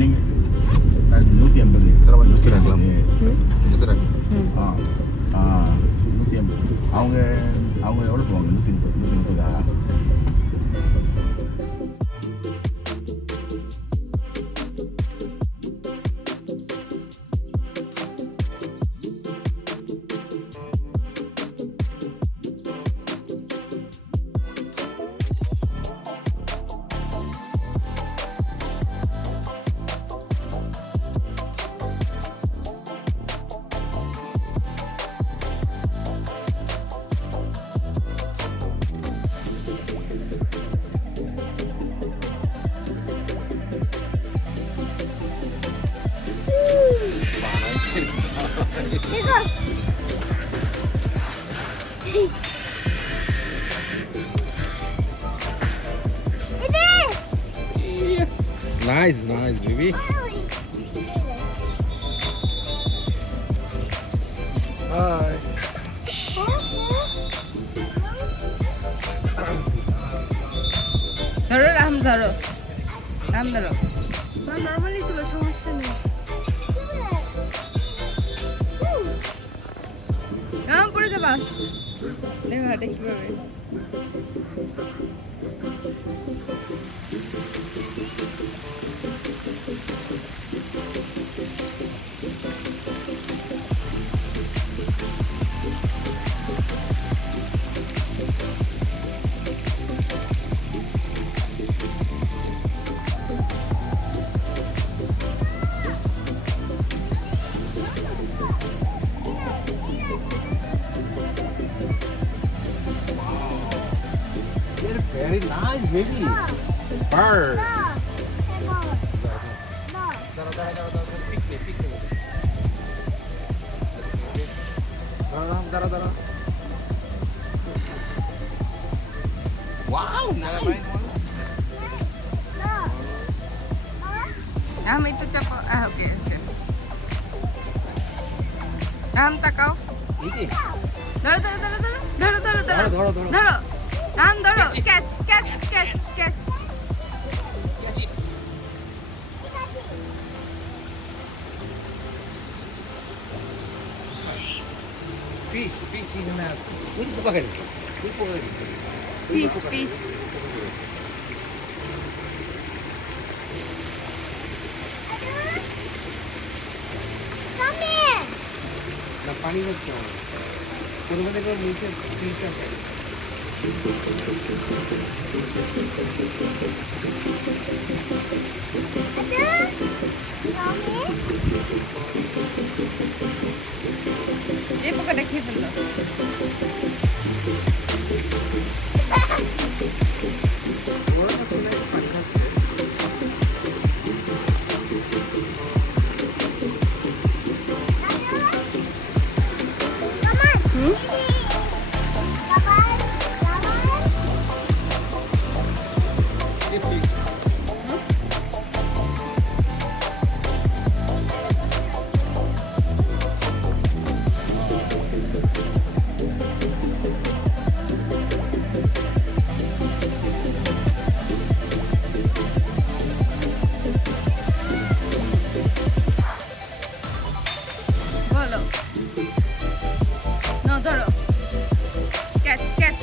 Kuning 150. Sarawak 150. 예. 150. 아, 아, 150. 아웅에 올라보면 150다. Nice, baby. Hi. ধরো রাম ধরো normally তুলো সমস্যা নেই রাম পড়ে যাবা দেখো হাতে কিভাবে Very nice, baby. Bird. Dara. Wow, nice. Ram একটু চাপো ওকে রাম তাকাও ধরো রাম ধরো catch Fish in the mouth. Which pocket? fish Na pani hocche. Purbo থেকে নিচে fish আছে. এই পোকাটা খেয়ে ফেললো ধরো ক্যাচ রাম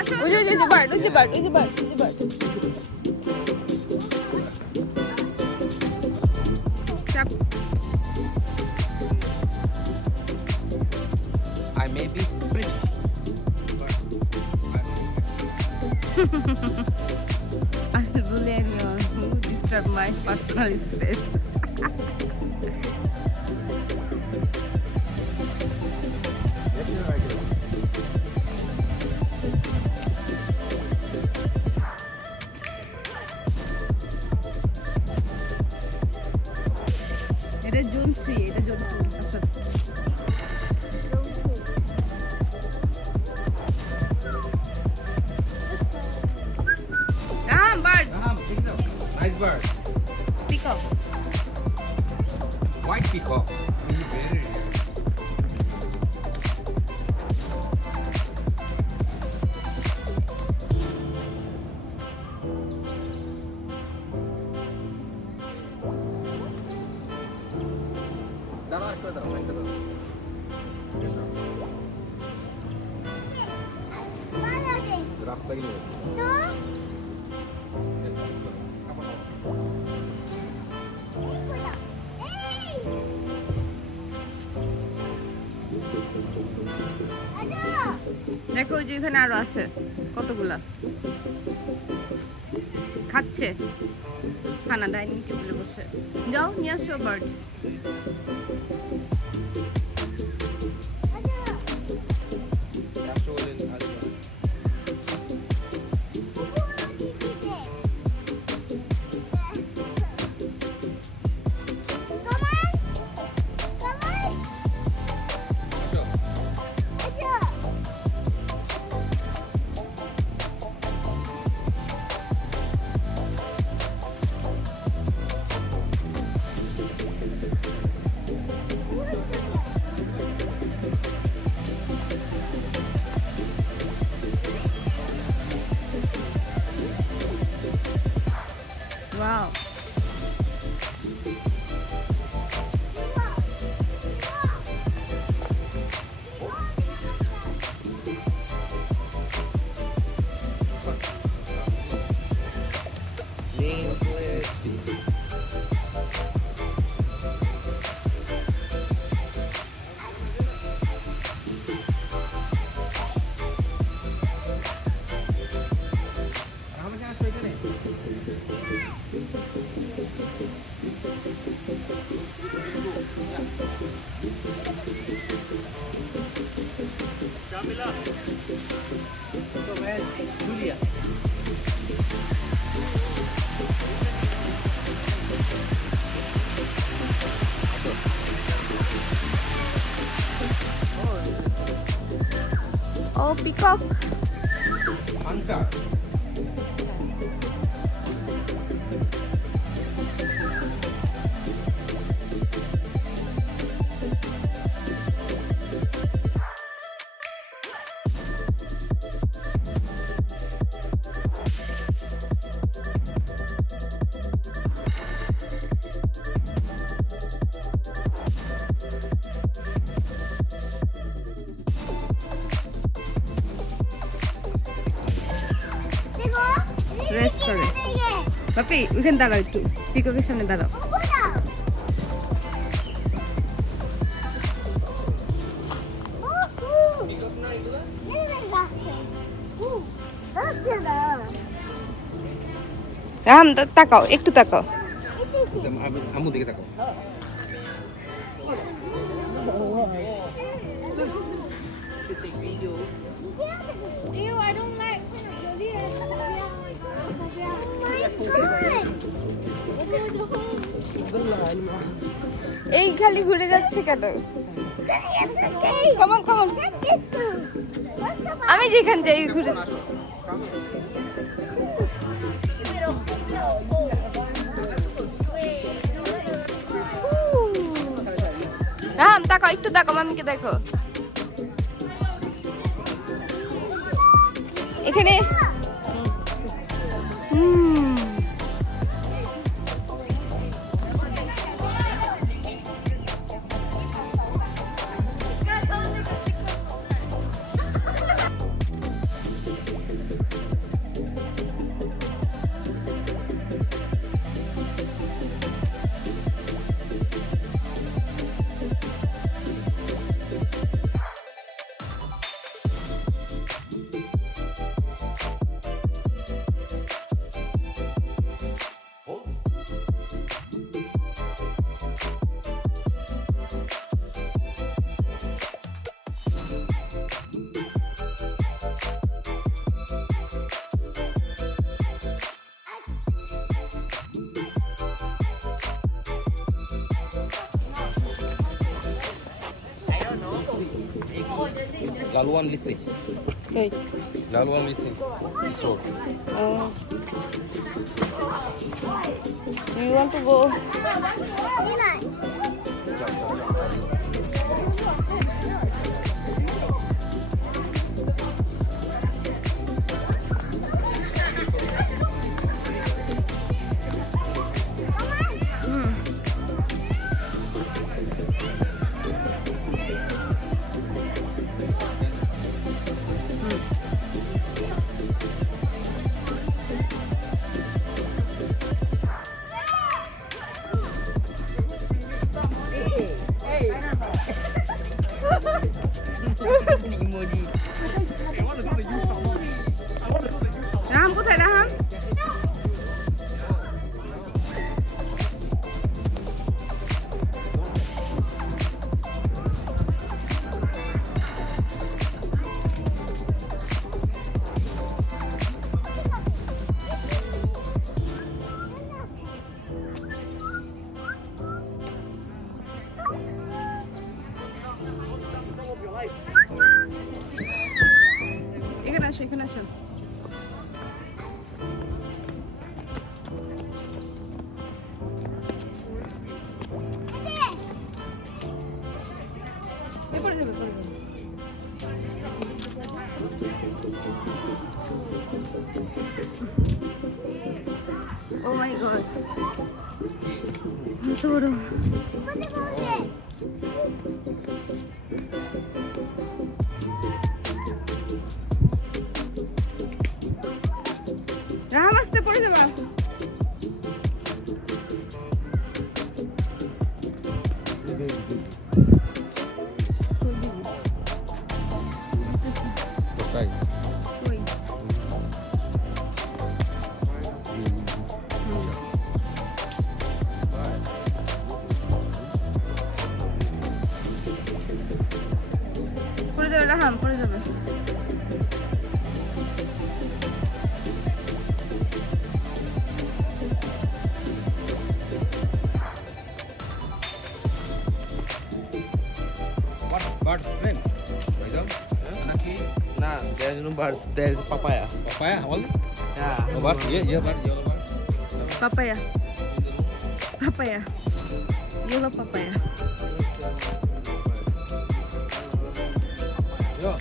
আসো ওই যে বার্ড চাপ I may be pretty, but I will bully anyone who disturb my personal space. এটা জোন 3, এটা জোন 2 আচ্ছা bird. Pick it up. Nice bird. Peacock. White peacock. Very rare. রাস্তা গেলে দেখো ওই যে এখানে আরো আছে কতগুলা খাচ্ছে খানা ডাইনিং টেবিলে বসে যাও নিয়ে আসো bird Wow. Julia. Oh, peacock. Hunter. Rest করে পাপি ওখানে দাঁড়াও একটু পিককের সামনে দাঁড়াও তাকাও একটু তাকাও আমু দিকে তাকাও এই খালি ঘুরে যাচ্ছে কেন কমন কমন আমি যেখানে যাই ঘুরে রাম তাকাও একটু তাকাও মামিকে দেখো এখানে Laluan Lisi. Okay. Laluan Lisi. So. Oh. Do you want to go? Raham có thể Raham? এখানে আসো পড়ে যাবে ও মাই গড এত বড় রাহাম আসতে পড়ে যাবা পড়ে যাবে রাহাম পড়ে যাবে Birds name? Nah, there's no birds. There's papaya. Papaya? All? Yeah. Oh, birds? Yeah, birds. Yellow birds. Papaya. Papaya. Yellow papaya. Yeah.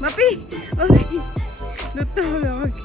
Papi! Papi! Luto হবে আমাকে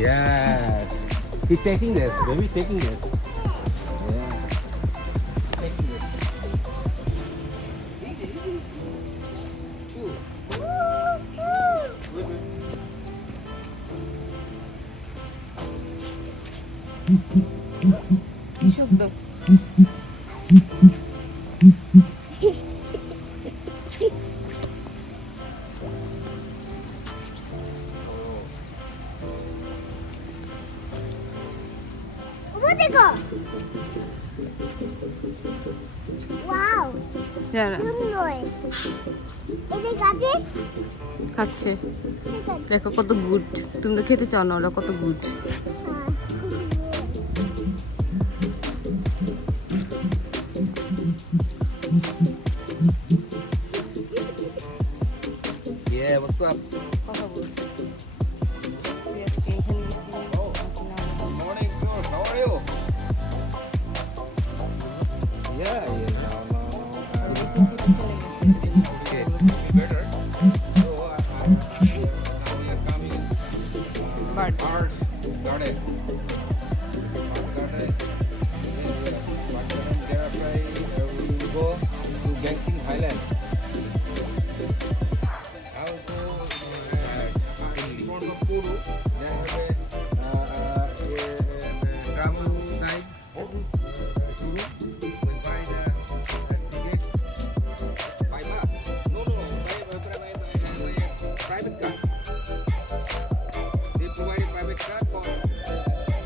Yeah. He's taking this. Baby taking this. Yeah. Taking this. কি শব্দ Wow. জানা খাচ্ছে দেখো কত good তুমি তো খেতে চাও না ওরা কত গুড Yeah, what's up? কথা বলছি তুই আজকে এখানে গেছিস Good morning, George. How are you? Yeah, yeah. bird. Bird garden. Bird garden. Bird garden. Thereafter we will go to Genting, Thailand. I will go in front of Kuru. Then travel guide. Kuru. We buy the ticket by bus. No, by private car. They provide a private car for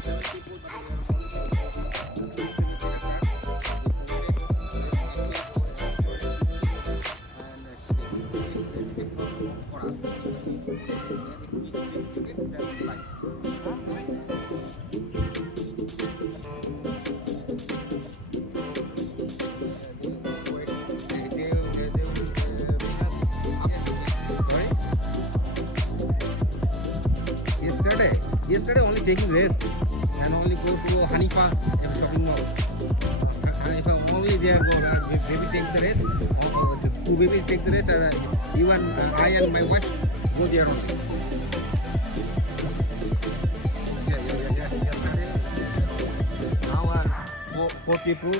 7 people, but they are only 6 car. For us. Ticket, then flight. Sorry? Yesterday only taking rest and only go to Hanifa shopping mall. Hanifa only there go baby take the rest. The two baby take the rest and even I and my wife go there only. Yesterday. Now are four people.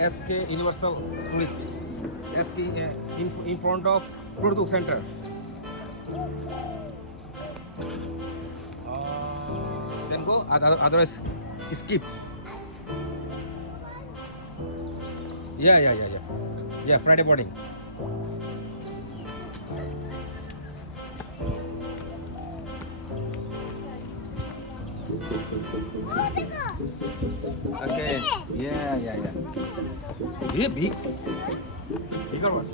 SK Universal Tourist. SK in front of Product Center. Then go, otherwise skip. Yeah, Friday morning. Okay. Yeah. Yeah, big. Bigger one.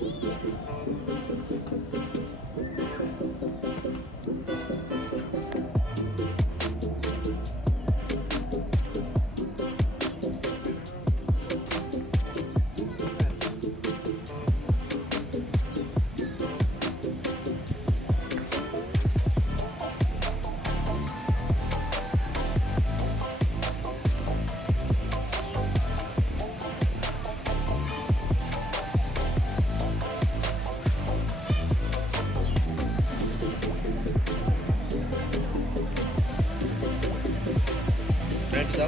Ready to go?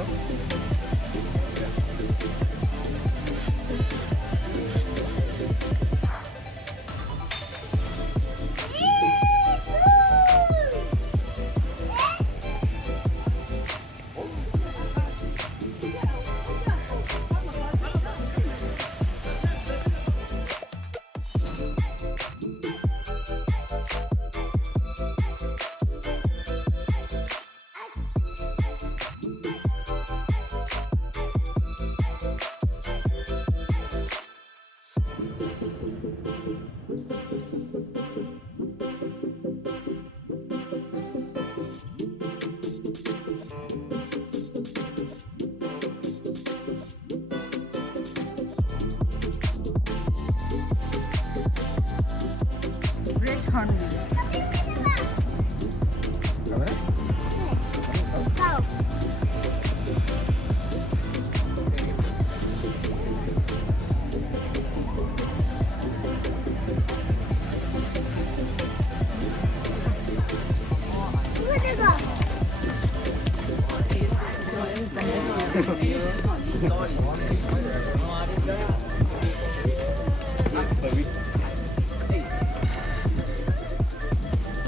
Great hornbill.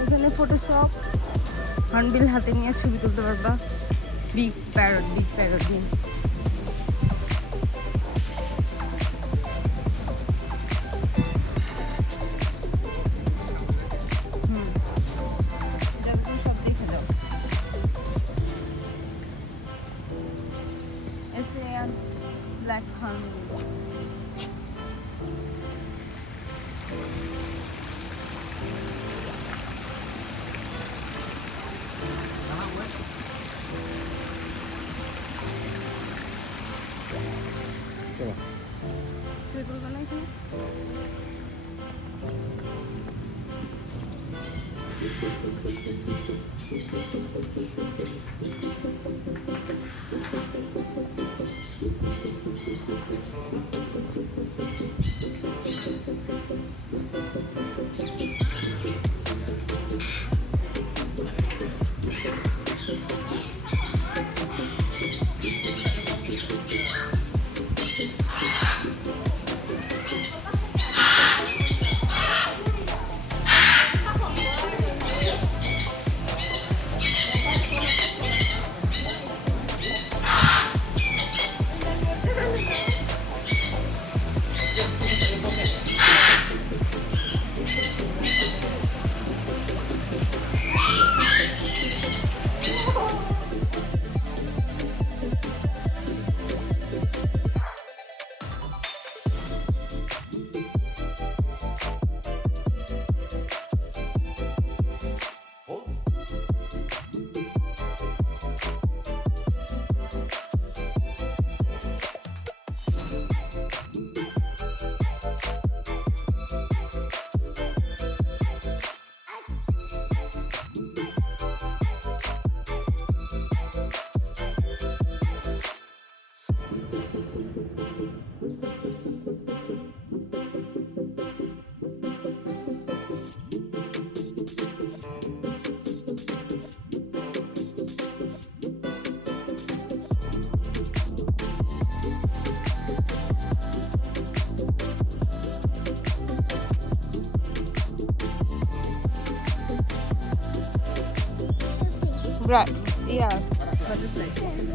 এখানে Photoshop hornbill হাতে নিয়ে ছবি তুলতে পারবা big parrot দিয়ে সব দেখে যাও এসিয়ান ব্ল্যাক হর্নবিল Coba. ছবি তুলবে না এখানে? Right. Yeah. Butterfly.